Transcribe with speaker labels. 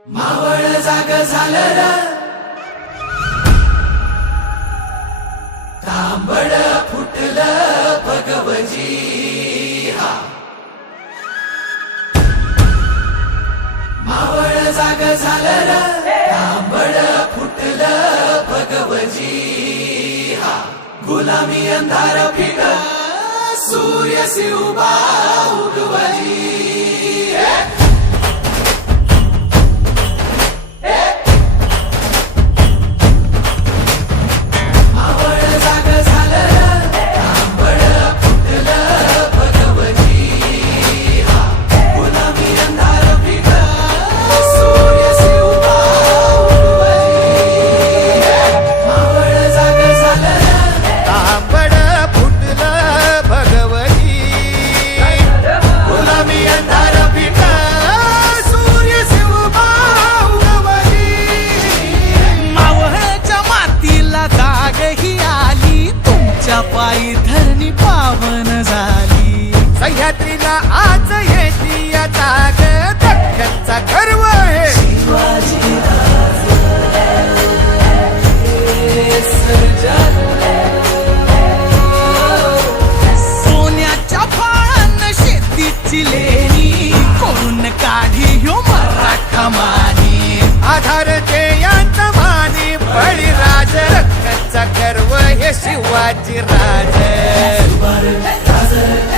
Speaker 1: मावळ जाग झालं तांबड फुटलं भगवजी. मावळ जाग झालं तांबड फुटलं भगवजी. हा. गुलामी अंधार फिट सूर्य शिवबा
Speaker 2: धरणी पावन झाली.
Speaker 3: सह्याद्रीला आज येते जाग दख्खनचा गर्व आहे.
Speaker 2: सोन्याच्या फाळान शेतीची लेणी करून काढी ह्यो मराठा मानी.
Speaker 3: आधार ते यांचा मानी बळीराज रक्ताचा गर्व हे शिवाजी राज.
Speaker 1: Nobody
Speaker 3: does it.